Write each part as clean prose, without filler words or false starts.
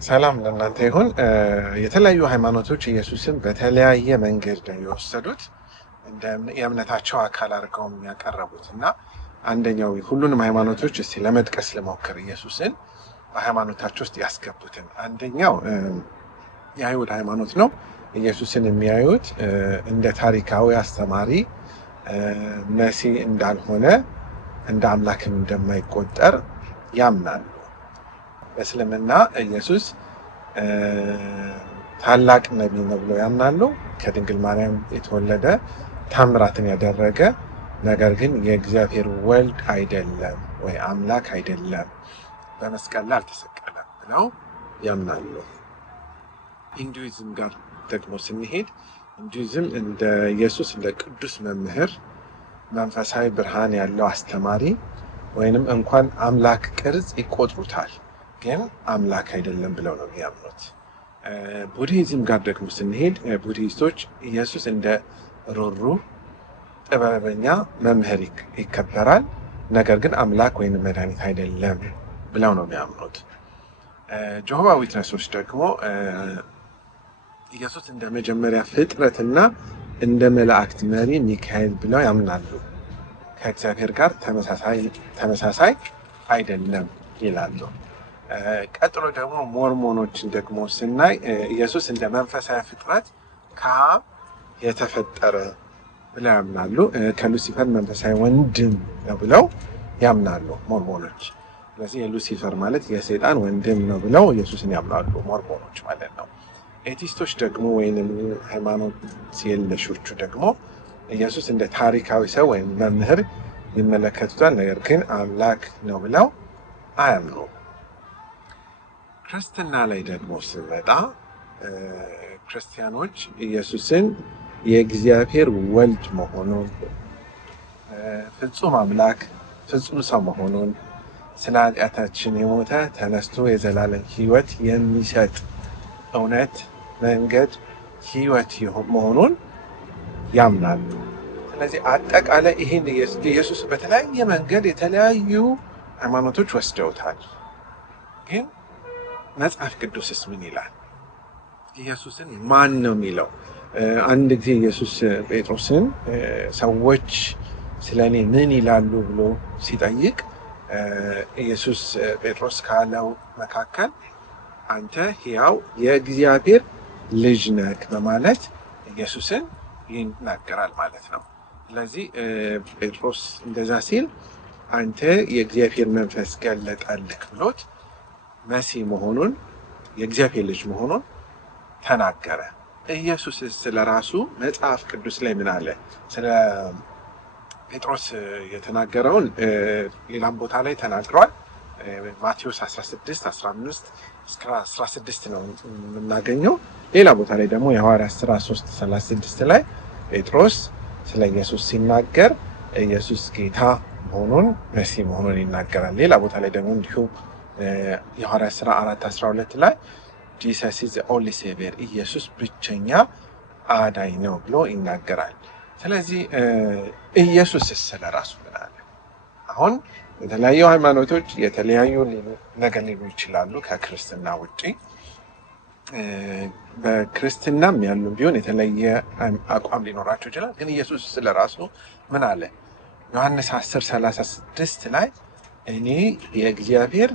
ሰላም ለእናንተ ይሁን። የተለያዩ ሃይማኖቶች ኢየሱስን በተለያየ መንገድ ነው የወሰዱት እንደ የእምነታቸው አካል አድርገው የሚያቀርቡት እና አንደኛው ሁሉንም ሃይማኖቶች እስቲ ለመጥቀስ ልሞክር ኢየሱስን በሃይማኖታቸው ውስጥ ያስገቡትን። አንደኛው የአይሁድ ሃይማኖት ነው። ኢየሱስን የሚያዩት እንደ ታሪካዊ አስተማሪ መሲህ እንዳልሆነ እንደ አምላክም እንደማይቆጠር ያምናሉ። በእስልምና ኢየሱስ ታላቅ ነቢይ ነው ብለው ያምናሉ። ከድንግል ማርያም የተወለደ ታምራትን ያደረገ ነገር ግን የእግዚአብሔር ወልድ አይደለም ወይ አምላክ አይደለም፣ በመስቀል ላይ አልተሰቀለም ብለው ያምናሉ። ሂንዱይዝም ጋር ደግሞ ስንሄድ ሂንዱይዝም እንደ ኢየሱስ እንደ ቅዱስ መምህር፣ መንፈሳዊ ብርሃን ያለው አስተማሪ ወይንም እንኳን አምላክ ቅርጽ ይቆጥሩታል ግን አምላክ አይደለም ብለው ነው የሚያምኑት። ቡድሂዝም ጋር ደግሞ ስንሄድ ቡድሂስቶች ኢየሱስ እንደ ሩሩ ጥበበኛ መምህር ይከበራል፣ ነገር ግን አምላክ ወይም መድኃኒት አይደለም ብለው ነው የሚያምኑት። ጆሆባ ዊትነሶች ደግሞ ኢየሱስ እንደ መጀመሪያ ፍጥረትና እንደ መላእክት መሪ ሚካኤል ብለው ያምናሉ። ከእግዚአብሔር ጋር ተመሳሳይ አይደለም ይላሉ። ቀጥሎ ደግሞ ሞርሞኖችን ደግሞ ስናይ ኢየሱስ እንደ መንፈሳዊ ፍጥረት ከአብ የተፈጠረ ብለው ያምናሉ። ከሉሲፈር መንፈሳዊ ወንድም ነው ብለው ያምናሉ ሞርሞኖች። ስለዚህ የሉሲፈር ማለት የሰይጣን ወንድም ነው ብለው ኢየሱስን ያምናሉ ሞርሞኖች ማለት ነው። ኤቲስቶች ደግሞ ወይንም ሃይማኖት የለሾቹ ደግሞ ኢየሱስ እንደ ታሪካዊ ሰው ወይም መምህር ይመለከቱታል፣ ነገር ግን አምላክ ነው ብለው አያምኑም። ክርስትና ላይ ደግሞ ስንመጣ ክርስቲያኖች ኢየሱስን የእግዚአብሔር ወልድ መሆኑን፣ ፍጹም አምላክ ፍጹም ሰው መሆኑን፣ ስለ ኃጢአታችን የሞተ ተነስቶ የዘላለም ሕይወት የሚሰጥ እውነት፣ መንገድ፣ ሕይወት መሆኑን ያምናሉ። ስለዚህ አጠቃላይ ይህን ኢየሱስ በተለያየ መንገድ የተለያዩ ሃይማኖቶች ወስደውታል። ግን መጽሐፍ ቅዱስስ ምን ይላል? ኢየሱስን ማን ነው የሚለው? አንድ ጊዜ ኢየሱስ ጴጥሮስን ሰዎች ስለ እኔ ምን ይላሉ ብሎ ሲጠይቅ ኢየሱስ ጴጥሮስ ካለው መካከል አንተ ሕያው የእግዚአብሔር ልጅ ነህ በማለት ኢየሱስን ይናገራል ማለት ነው። ስለዚህ ጴጥሮስ እንደዛ ሲል አንተ የእግዚአብሔር መንፈስ ገለጠልክ ብሎት መሲህ መሆኑን የእግዚአብሔር ልጅ መሆኑን ተናገረ። ኢየሱስ ስለ ራሱ መጽሐፍ ቅዱስ ላይ ምን አለ? ስለ ጴጥሮስ የተናገረውን ሌላም ቦታ ላይ ተናግሯል። ማቴዎስ 16:15-16 ነው የምናገኘው። ሌላ ቦታ ላይ ደግሞ የሐዋርያት ሥራ 3:36 ላይ ጴጥሮስ ስለ ኢየሱስ ሲናገር ኢየሱስ ጌታ መሆኑን መሲህ መሆኑን ይናገራል። ሌላ ቦታ ላይ ደግሞ እንዲሁ የሐዋርያት ሥራ 4:12 ላይ ጂሰስ ኢዝ ዘ ኦንሊ ሴቪየር ኢየሱስ ብቸኛ አዳኝ ነው ብሎ ይናገራል። ስለዚህ ኢየሱስ ስለ ራሱ ምን አለ? አሁን የተለያዩ ሃይማኖቶች የተለያዩ ነገር ሊሉ ይችላሉ ከክርስትና ውጪ። በክርስትናም ያሉ ቢሆን የተለየ አቋም ሊኖራቸው ይችላል። ግን ኢየሱስ ስለ ራሱ ምን አለ? ዮሐንስ 10:36 ላይ እኔ የእግዚአብሔር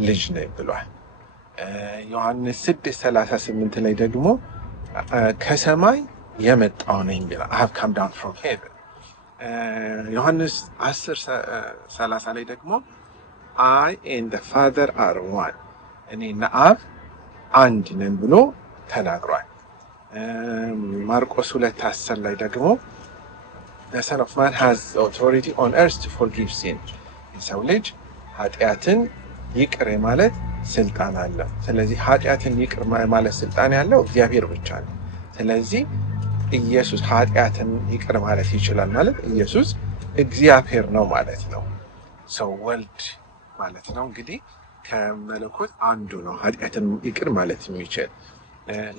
ልጅ ነኝ ብሏል። ዮሐንስ 6:38 ላይ ደግሞ ከሰማይ የመጣው ነኝ ብሏል። I have come down from heaven። ዮሐንስ 10:30 ላይ ደግሞ I and the Father are one እኔና አብ አንድ ነን ብሎ ተናግሯል። ማርቆስ 2:10 ላይ ደግሞ the Son of Man has authority on earth to forgive sin የሰው ልጅ ኃጢአትን ይቅር ማለት ስልጣን አለው። ስለዚህ ኃጢአትን ይቅር ማለት ስልጣን ያለው እግዚአብሔር ብቻ ነው። ስለዚህ ኢየሱስ ኃጢአትን ይቅር ማለት ይችላል ማለት ኢየሱስ እግዚአብሔር ነው ማለት ነው። ሰው ወልድ ማለት ነው። እንግዲህ ከመለኮት አንዱ ነው ኃጢአትን ይቅር ማለት የሚችል።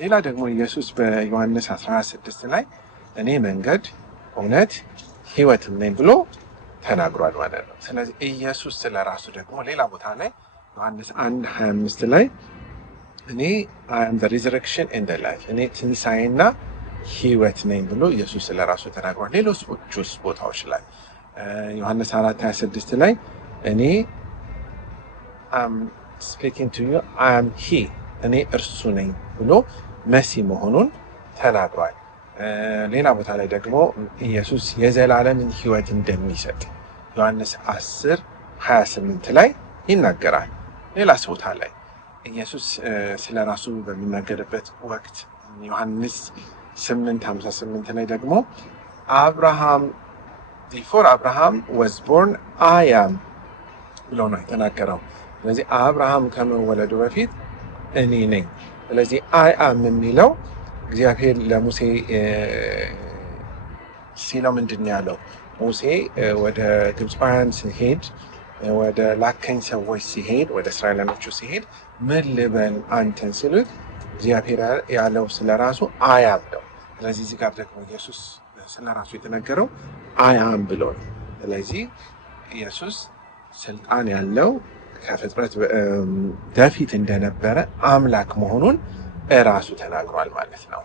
ሌላ ደግሞ ኢየሱስ በዮሐንስ 16 ላይ እኔ መንገድ እውነት ሕይወትም ነኝ ብሎ ተናግሯል ማለት ነው። ስለዚህ ኢየሱስ ስለ ራሱ ደግሞ ሌላ ቦታ ላይ ዮሐንስ 1:25 ላይ እኔ አይ አም ዘ ሪዘረክሽን ኤንድ ዘ ላይፍ፣ እኔ ትንሣኤና ህይወት ነኝ ብሎ ኢየሱስ ስለ ራሱ ተናግሯል። ሌሎች ቦታዎች ላይ ዮሐንስ 4:26 ላይ እኔ ስፒኪንግ ቱ ዩ አይ አም ሂ፣ እኔ እርሱ ነኝ ብሎ መሲህ መሆኑን ተናግሯል። ሌላ ቦታ ላይ ደግሞ ኢየሱስ የዘላለምን ህይወት እንደሚሰጥ ዮሐንስ 10:28 ላይ ይናገራል። ሌላ ቦታ ላይ ኢየሱስ ስለ ራሱ በሚናገርበት ወቅት ዮሐንስ 8:58 ላይ ደግሞ አብርሃም ቢፎር አብርሃም ወዝ ቦርን አይ አም ብሎ ነው የተናገረው። ስለዚህ አብርሃም ከመወለዱ በፊት እኔ ነኝ። ስለዚህ አይ አም የሚለው እግዚአብሔር ለሙሴ ሲለው ምንድን ያለው? ሙሴ ወደ ግብፃውያን ሲሄድ፣ ወደ ላከኝ ሰዎች ሲሄድ፣ ወደ እስራኤላኖቹ ሲሄድ ምን ልበል አንተን ሲሉት እግዚአብሔር ያለው ስለ ራሱ አይ አም ነው። ስለዚህ እዚህ ጋር ደግሞ ኢየሱስ ስለ ራሱ የተነገረው አይ አም ብሎ ነው። ስለዚህ ኢየሱስ ስልጣን ያለው ከፍጥረት በፊት እንደነበረ አምላክ መሆኑን እራሱ ተናግሯል ማለት ነው።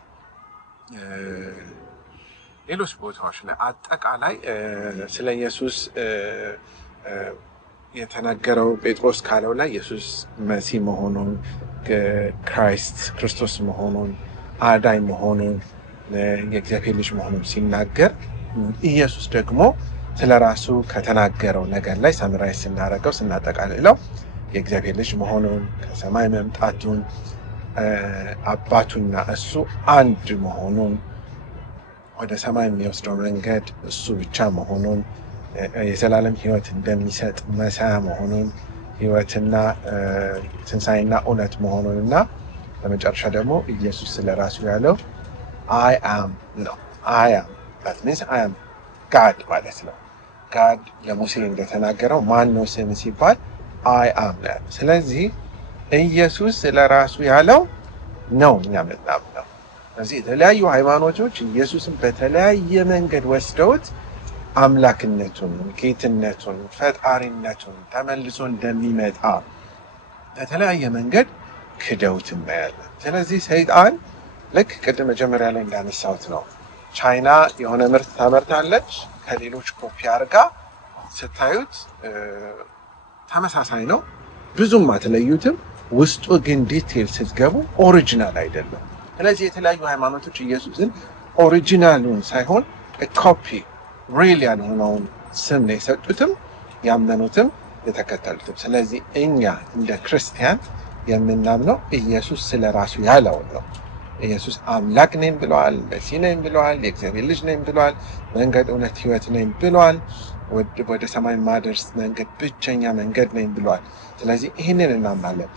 ሌሎች ቦታዎች ላይ አጠቃላይ ስለ ኢየሱስ የተነገረው ጴጥሮስ ካለው ላይ ኢየሱስ መሲህ መሆኑን፣ ክራይስት ክርስቶስ መሆኑን፣ አዳኝ መሆኑን፣ የእግዚአብሔር ልጅ መሆኑን ሲናገር ኢየሱስ ደግሞ ስለ ራሱ ከተናገረው ነገር ላይ ሰምራይ ስናደርገው ስናጠቃልለው የእግዚአብሔር ልጅ መሆኑን፣ ከሰማይ መምጣቱን፣ አባቱና እሱ አንድ መሆኑን፣ ወደ ሰማይ የሚወስደው መንገድ እሱ ብቻ መሆኑን፣ የዘላለም ሕይወት እንደሚሰጥ መሳያ መሆኑን፣ ሕይወትና ትንሣኤና እውነት መሆኑን እና በመጨረሻ ደግሞ ኢየሱስ ስለ ራሱ ያለው አይ አም ነው። አይ አም that means I am God ማለት ነው። ጋድ ለሙሴ እንደተናገረው ማን ነው ስም ሲባል አይ አም ነው። ስለዚህ ኢየሱስ ስለ ራሱ ያለው ነው እኛ የምናምነው። ስለዚህ የተለያዩ ሃይማኖቶች ኢየሱስን በተለያየ መንገድ ወስደውት አምላክነቱን፣ ጌትነቱን፣ ፈጣሪነቱን ተመልሶ እንደሚመጣ በተለያየ መንገድ ክደውት እናያለን። ስለዚህ ሰይጣን ልክ ቅድም መጀመሪያ ላይ እንዳነሳሁት ነው። ቻይና የሆነ ምርት ታመርታለች፣ ከሌሎች ኮፒ አድርጋ ስታዩት ተመሳሳይ ነው፣ ብዙም አትለዩትም። ውስጡ ግን ዲቴል ስትገቡ ኦሪጂናል አይደለም። ስለዚህ የተለያዩ ሃይማኖቶች ኢየሱስን ኦሪጂናሉን ሳይሆን ኮፒ ሪል ያልሆነውን ስም ነው የሰጡትም ያመኑትም የተከተሉትም። ስለዚህ እኛ እንደ ክርስቲያን የምናምነው ኢየሱስ ስለ ራሱ ያለውን ነው። ኢየሱስ አምላክ ነኝ ብለዋል፣ መሲህ ነኝ ብለዋል፣ የእግዚአብሔር ልጅ ነኝ ብለዋል፣ መንገድ፣ እውነት፣ ህይወት ነኝ ብለዋል፣ ወደ ሰማይ ማደርስ መንገድ ብቸኛ መንገድ ነኝ ብለዋል። ስለዚህ ይህንን እናምናለን።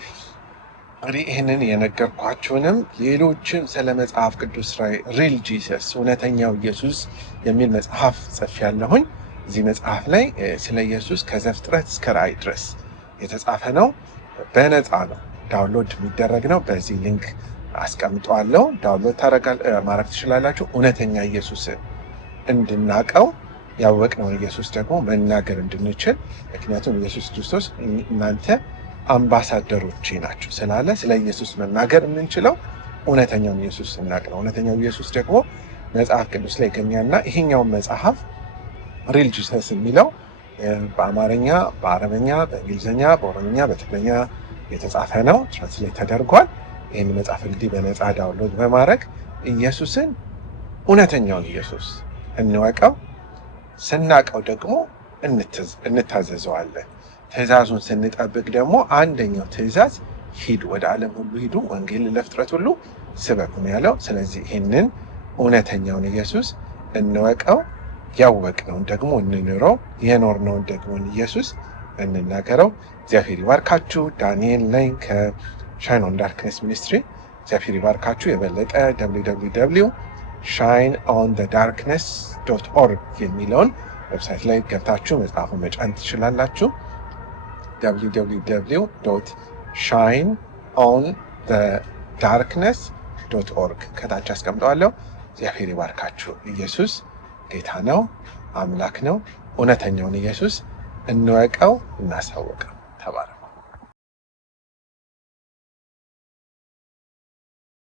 እንግዲህ ይህንን የነገርኳችሁንም ሌሎችም ስለ መጽሐፍ ቅዱስ ሪል ጂሰስ እውነተኛው ኢየሱስ የሚል መጽሐፍ ጽፌያለሁኝ። እዚህ መጽሐፍ ላይ ስለ ኢየሱስ ከዘፍጥረት እስከ ራእይ ድረስ የተጻፈ ነው። በነፃ ነው፣ ዳውንሎድ የሚደረግ ነው። በዚህ ሊንክ አስቀምጠዋለሁ። ዳውንሎድ ማድረግ ትችላላችሁ። እውነተኛ ኢየሱስን እንድናቀው ያወቅነውን ኢየሱስ ደግሞ መናገር እንድንችል፣ ምክንያቱም ኢየሱስ ክርስቶስ እናንተ አምባሳደሮቼ ናቸው ስላለ ስለ ኢየሱስ መናገር የምንችለው እውነተኛውን ኢየሱስ ስናቅ ነው። እውነተኛው ኢየሱስ ደግሞ መጽሐፍ ቅዱስ ላይ ይገኛልና ይሄኛውን መጽሐፍ ሪል ጂሰስ የሚለው በአማርኛ፣ በአረበኛ፣ በእንግሊዝኛ፣ በኦሮምኛ፣ በትግርኛ የተጻፈ ነው። ትራንስሌት ተደርጓል። ይህን መጽሐፍ እንግዲህ በነፃ ዳውንሎድ በማድረግ ኢየሱስን እውነተኛውን ኢየሱስ እንወቀው። ስናቀው ደግሞ እንታዘዘዋለን። ትእዛዙን ስንጠብቅ ደግሞ አንደኛው ትእዛዝ ሂዱ፣ ወደ ዓለም ሁሉ ሂዱ፣ ወንጌል ለፍጥረት ሁሉ ስበኩ ነው ያለው። ስለዚህ ይህንን እውነተኛውን ኢየሱስ እንወቀው፣ ያወቅነውን ደግሞ እንኑረው፣ የኖርነውን ደግሞ ኢየሱስ እንናገረው። እግዚአብሔር ይባርካችሁ። ዳንኤል ላይ ከሻይን ኦን ዳርክነስ ሚኒስትሪ እግዚአብሔር ይባርካችሁ። የበለጠ www.shineonthedarkness.org የሚለውን ዌብሳይት ላይ ገብታችሁ መጽሐፉን መጫን ትችላላችሁ። www.shineonthedarkness.org ከታች አስቀምጠዋለሁ። እግዚአብሔር ይባርካችሁ። ኢየሱስ ጌታ ነው፣ አምላክ ነው። እውነተኛውን ኢየሱስ እንወቀው፣ እናሳውቀው።